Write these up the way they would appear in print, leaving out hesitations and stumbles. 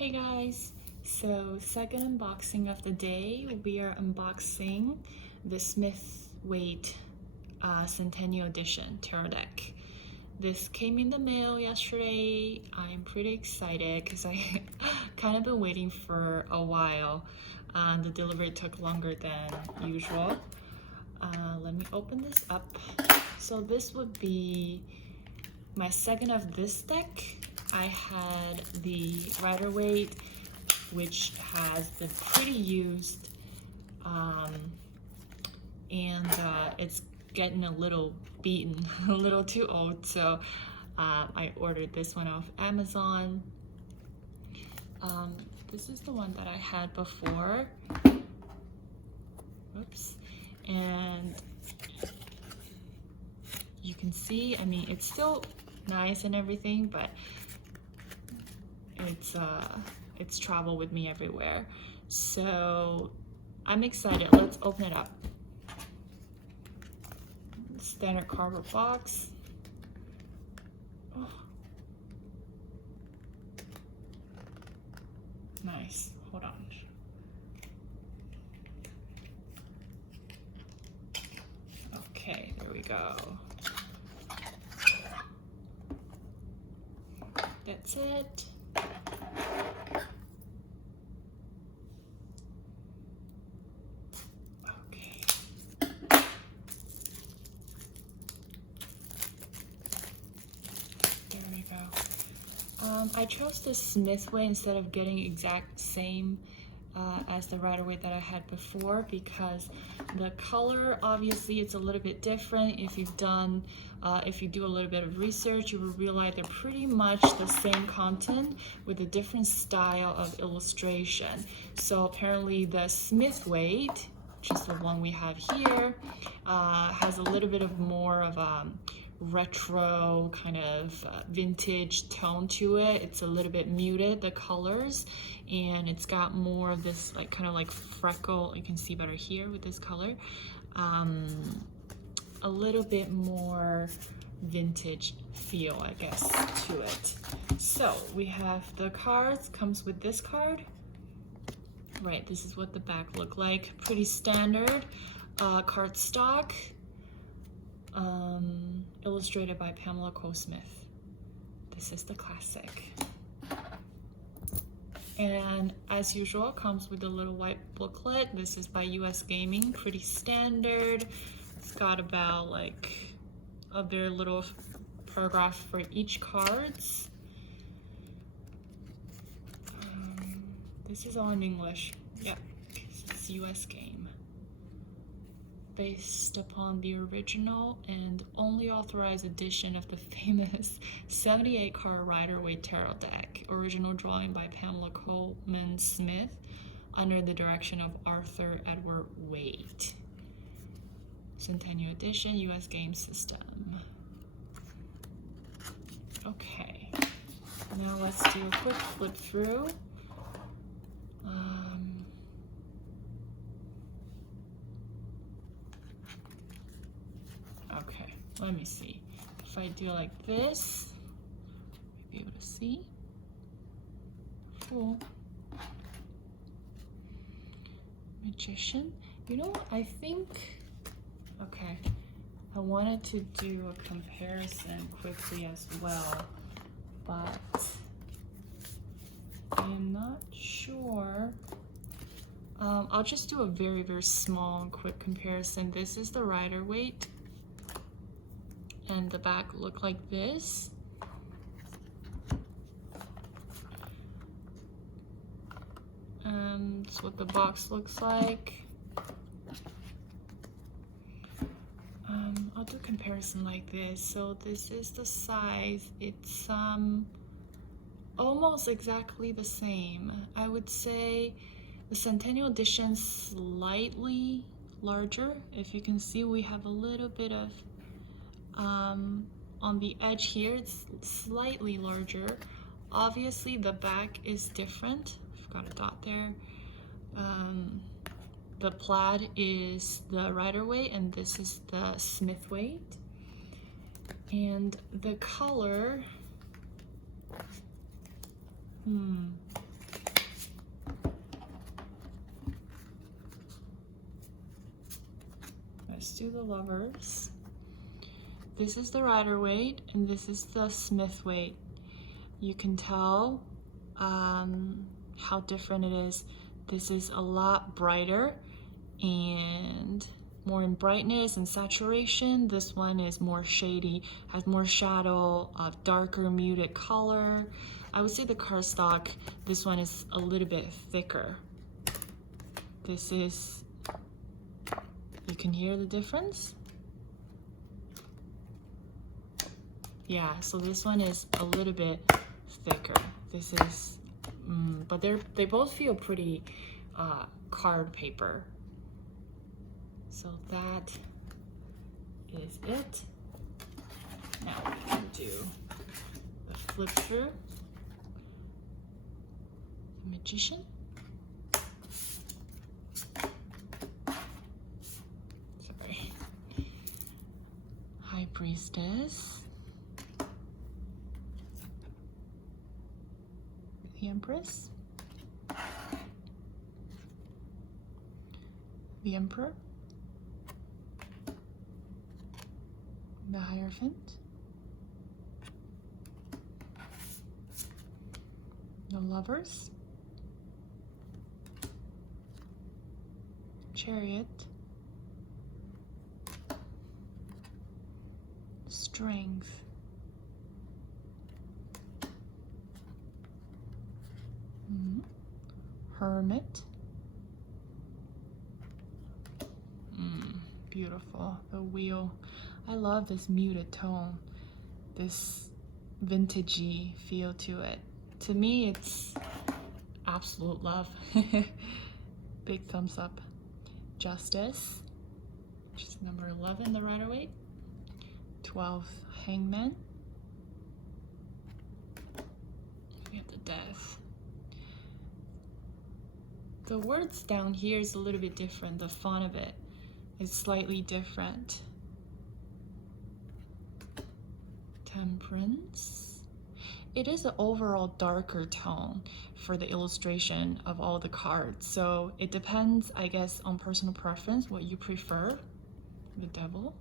Hey guys, so second unboxing of the day, we are unboxing the Smith-Waite Centennial Edition Tarot deck. This came in the mail yesterday. I'm pretty excited because I kind of been waiting for a while. The delivery took longer than usual. Let me open this up. So this would be my second of this deck. I had the Rider-Waite, which has been pretty used, and it's getting a little beaten, a little too old, so I ordered this one off Amazon. This is the one that I had before. Oops. And you can see, I mean, it's still nice and everything, but it's traveled with me everywhere. So I'm excited. Let's open it up. Standard cardboard box. Oh. Nice. Hold on. Okay, there we go. That's it. Okay. There we go. I chose the Smith-Waite instead of getting exact same as the Rider-Waite that I had before, because the color, obviously it's a little bit different. If you've done, if you do a little bit of research, you will realize they're pretty much the same content with a different style of illustration. So apparently the Smith-Waite, which is the one we have here, has a little bit of more of a retro kind of vintage tone to it. It's a little bit muted, the colors, and it's got more of this like kind of like freckle. You can see better here with this color. A little bit more vintage feel, I guess, to it. So we have the cards, comes with this card. Right, this is what the back look like. Pretty standard card stock. Illustrated by Pamela Smith. This is the classic. And as usual, comes with a little white booklet. This is by US Gaming, pretty standard. It's got about like a very little paragraph for each cards. This is all in English. Yep, it's US Game. Based upon the original and only authorized edition of the famous 78 card Rider-Waite Tarot deck, original drawing by Pamela Coleman Smith under the direction of Arthur Edward Waite. Centennial edition, US Game System. Okay, now let's do a quick flip through. Okay, let me see. If I do like this, you'll be able to see. Cool. Magician. You know what? I think, okay, I wanted to do a comparison quickly as well, but I'm not sure. I'll just do a very, very small and quick comparison. This is the Rider-Waite. And the back look like this. That's what the box looks like. I'll do a comparison like this. So this is the size. It's almost exactly the same. I would say the Centennial Edition slightly larger. If you can see, we have a little bit of on the edge here, it's slightly larger. Obviously the back is different. I've got a dot there. The plaid is the Rider-Waite and this is the Smith-Waite. And the color, do the Lovers. This is the Rider-Waite, and this is the Smith-Waite. You can tell how different it is. This is a lot brighter and more in brightness and saturation. This one is more shady, has more shadow, darker muted color. I would say the cardstock, this one is a little bit thicker. This is, you can hear the difference? Yeah, so this one is a little bit thicker. This is, but they both feel pretty card paper. So that is it. Now we can do the flip through. The Magician. Sorry. High Priestess. The Empress. The Emperor. The Hierophant. The Lovers. Chariot. Strength. Hermit. Beautiful. The Wheel. I love this muted tone, this vintagey feel to it. To me, it's absolute love. Big thumbs up. Justice, which is number 11, the Rider-Waite. 12, Hangman. We have the Death. The words down here is a little bit different. The font of it is slightly different. Temperance. It is an overall darker tone for the illustration of all the cards. So it depends, I guess, on personal preference, what you prefer. The Devil.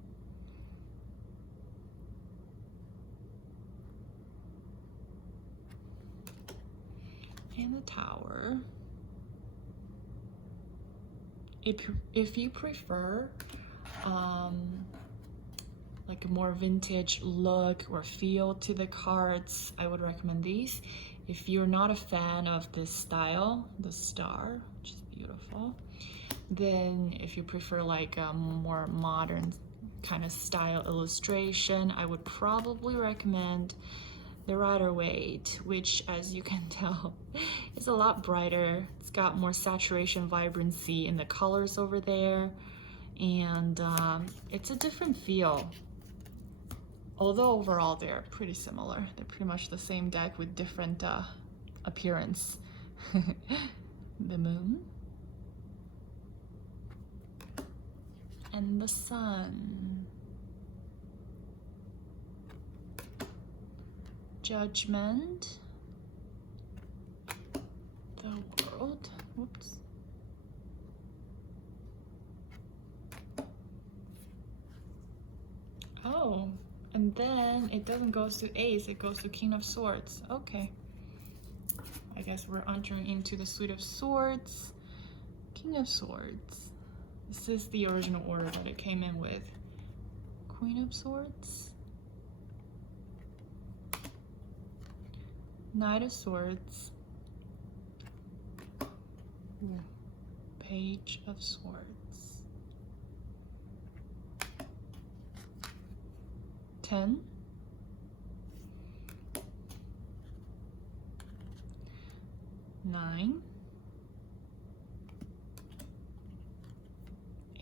And the Tower. If you prefer like a more vintage look or feel to the cards, I would recommend these. If you're not a fan of this style, the Star, which is beautiful, then if you prefer like a more modern kind of style illustration, I would probably recommend the Rider-Waite, which, as you can tell, is a lot brighter. It's got more saturation, vibrancy in the colors over there, and it's a different feel. Although overall they're pretty similar. They're pretty much the same deck with different appearance. The Moon. And the Sun. Judgment. The World. Whoops. Oh, and then it doesn't go to Ace, it goes to King of Swords. Okay. I guess we're entering into the Suit of Swords. King of Swords. This is the original order that it came in with. Queen of Swords. Knight of Swords. Ooh. Page of Swords. 10. 9.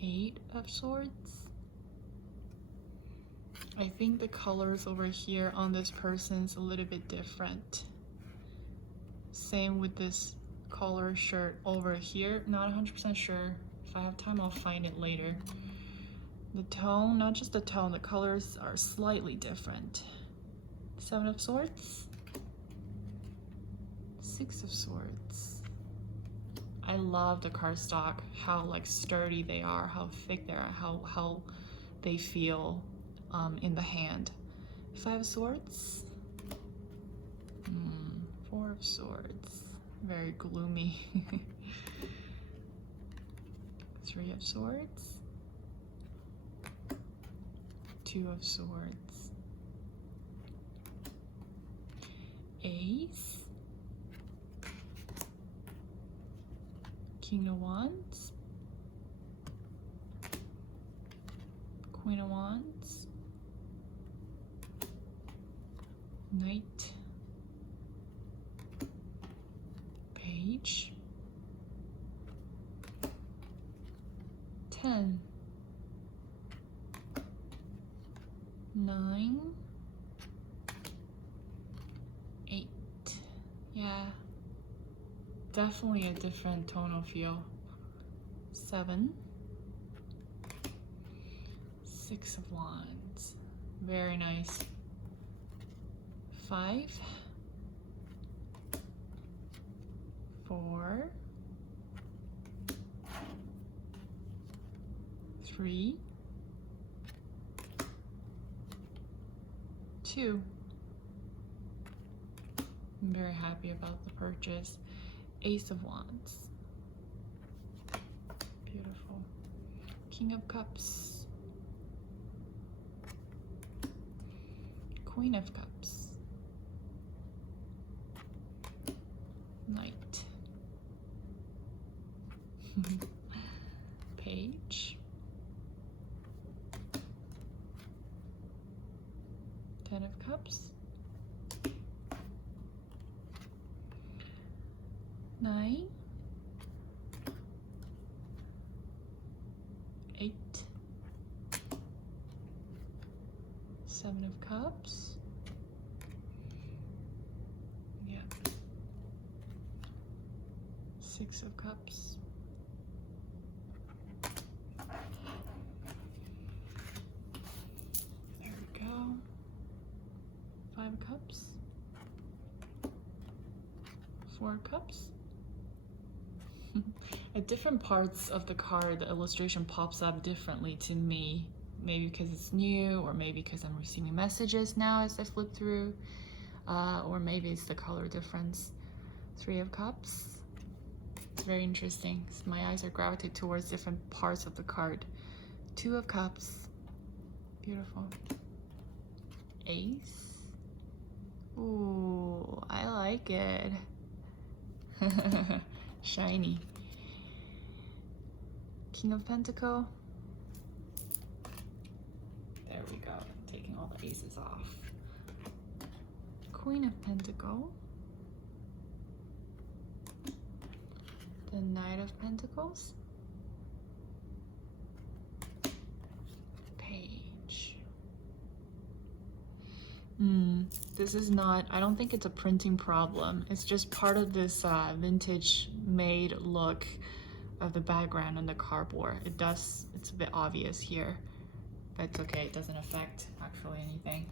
8 of Swords. I think the colors over here on this person's a little bit different. Same with this color shirt over here. Not 100% sure. If I have time, I'll find it later. The tone, not just the tone, the colors are slightly different. 7 of Swords. 6 of Swords. I love the cardstock, how like sturdy they are, how thick they are, how they feel in the hand. 5 of Swords. 4 of Swords. Very gloomy. 3 of Swords. 2 of Swords. Ace. King of Wands. Queen of Wands. Knight. Page. 10. 9. 8. Yeah. Definitely a different tonal feel. 7. 6 of Wands. Very nice. 5. 4. 3. 2. I'm very happy about the purchase. Ace of Wands. Beautiful. King of Cups. Queen of Cups. Knight. Page. 10 of Cups. 9. 8. 7 of Cups. Yeah. 6 of Cups. There we go. 5 of Cups. 4 of Cups. At different parts of the card, the illustration pops up differently to me. Maybe because it's new, or maybe because I'm receiving messages now as I flip through, or maybe it's the color difference. 3 of Cups. It's very interesting. My eyes are gravitated towards different parts of the card. 2 of Cups. Beautiful. Ace. Ooh, I like it. Shiny. King of Pentacle. There we go. Taking all the aces off. Queen of Pentacle. The Knight of Pentacles. Page. This is not, I don't think it's a printing problem. It's just part of this vintage made look of the background on the cardboard. It's a bit obvious here, but it's okay. It doesn't affect actually anything.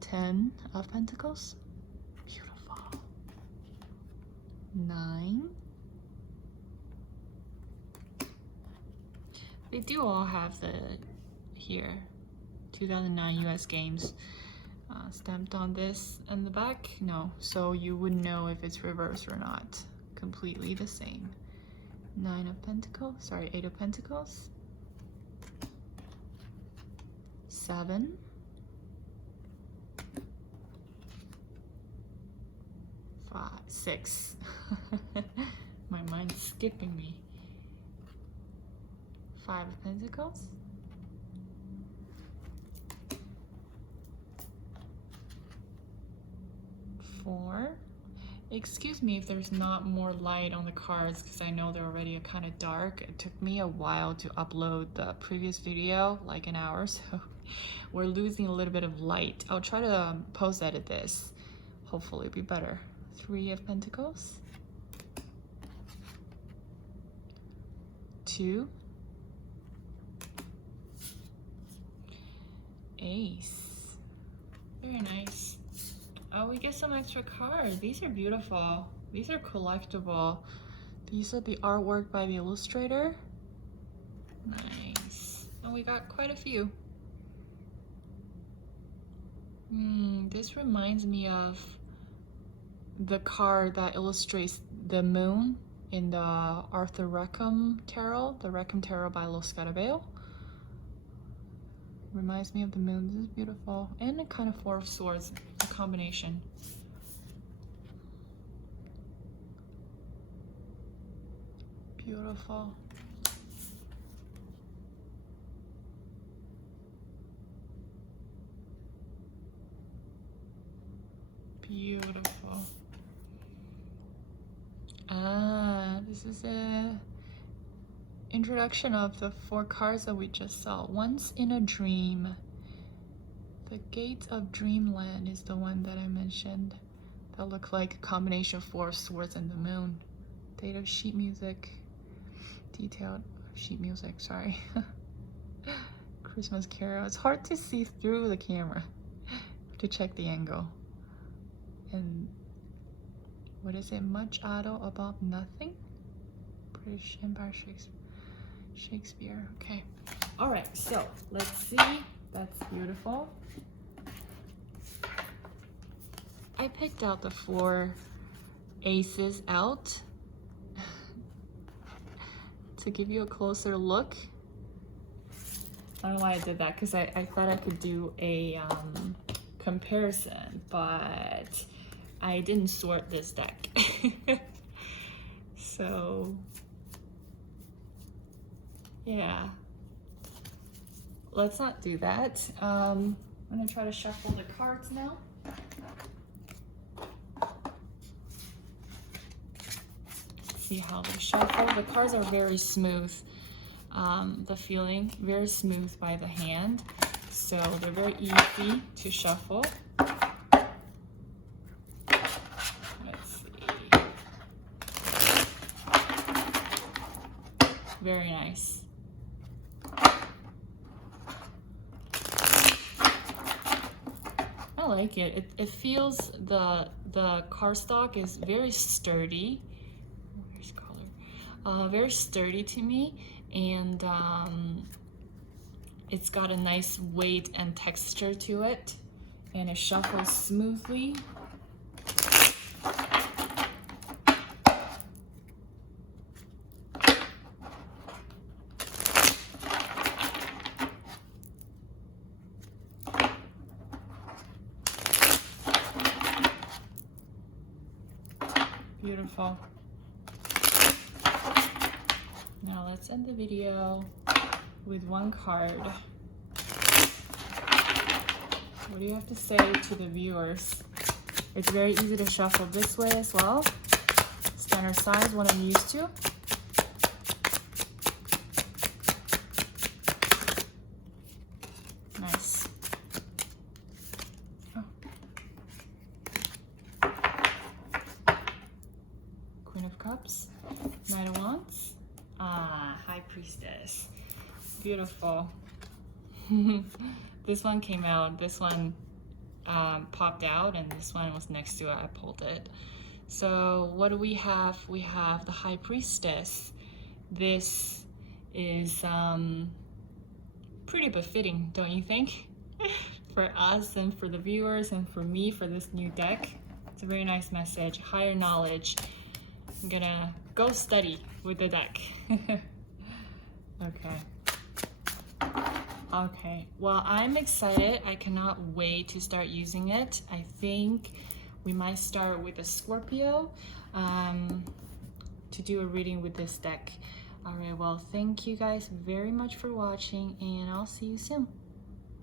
10 of Pentacles. Beautiful. 9. They do all have the here 2009 US Games stamped on this, and the back no, so you wouldn't know if it's reversed or not. Completely the same. 9 of Pentacles, sorry, 8 of Pentacles. 7. 5, 6. My mind's skipping me. 5 of Pentacles. 4. Excuse me if there's not more light on the cards, because I know they're already kind of dark. It took me a while to upload the previous video, like an hour, so we're losing a little bit of light. I'll try to post edit this. Hopefully it'll be better. 3 of Pentacles. 2. Ace. Very nice. Oh, we get some extra cards. These are beautiful. These are collectible. These are the artwork by the illustrator. Nice. and we got quite a few. This reminds me of the card that illustrates the moon in the Arthur Rackham Tarot, the Rackham Tarot by Lo Scarabeo. Reminds me of the moon. This is beautiful. And a kind of Four of Swords, a combination. Beautiful. Beautiful. This is a introduction of the 4 cards that we just saw. Once in a Dream. The Gates of Dreamland is the one that I mentioned. That look like a combination of 4 swords and the moon. Date of sheet music. Detailed sheet music, sorry. Christmas Carol. It's hard to see through the camera to check the angle. And what is it? Much ado about nothing? British Empire Shakespeare. Okay. All right, so let's see. That's beautiful. I picked out the 4 aces out to give you a closer look. I don't know why I did that, because I thought I could do a comparison, but I didn't sort this deck. So yeah, let's not do that. I'm gonna try to shuffle the cards now. See how they shuffle. The cards are very smooth. The feeling very smooth by the hand, so they're very easy to shuffle. Let's see. Very nice. I like it. It feels the cardstock is very sturdy. Here's color. Very sturdy to me, and it's got a nice weight and texture to it, and it shuffles smoothly. Beautiful. Now let's end the video with 1 card. What do you have to say to the viewers? It's very easy to shuffle this way as well. Standard size, what I'm used to. Nice. Oh. Queen of Cups, Knight of Wands. High Priestess. Beautiful. This one came out, this one popped out, and this one was next to it. I pulled it. So what do we have? We have the High Priestess. This is pretty befitting, don't you think? For us and for the viewers and for me, for this new deck. It's a very nice message. Higher knowledge. I'm gonna go study with the deck. Okay, well, I'm excited. I cannot wait to start using it. I think we might start with a Scorpio to do a reading with this deck. All right, well, thank you guys very much for watching, and I'll see you soon.